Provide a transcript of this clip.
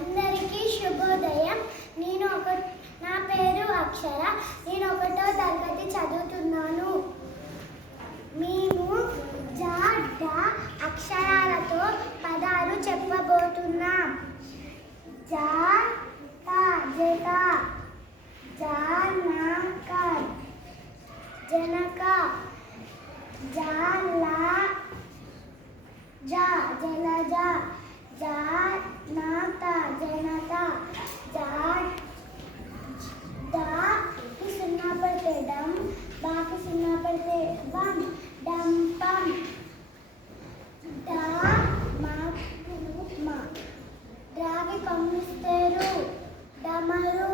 అందరికీ శుభోదయం. నా పేరు అక్షర. నేను 1వ తరగతి చదువుతున్నాను. మేము జ డ అక్షరాలతో పదాలు చెప్పబోతున్నాం. జ త జత, జనక జనక, జల జలజ, జనత జనత, కి సున్నా పడితే డం, బాకి సున్నా పడితే బం, డంపం, డాకి కొమ్మిస్తే రు, డమరు,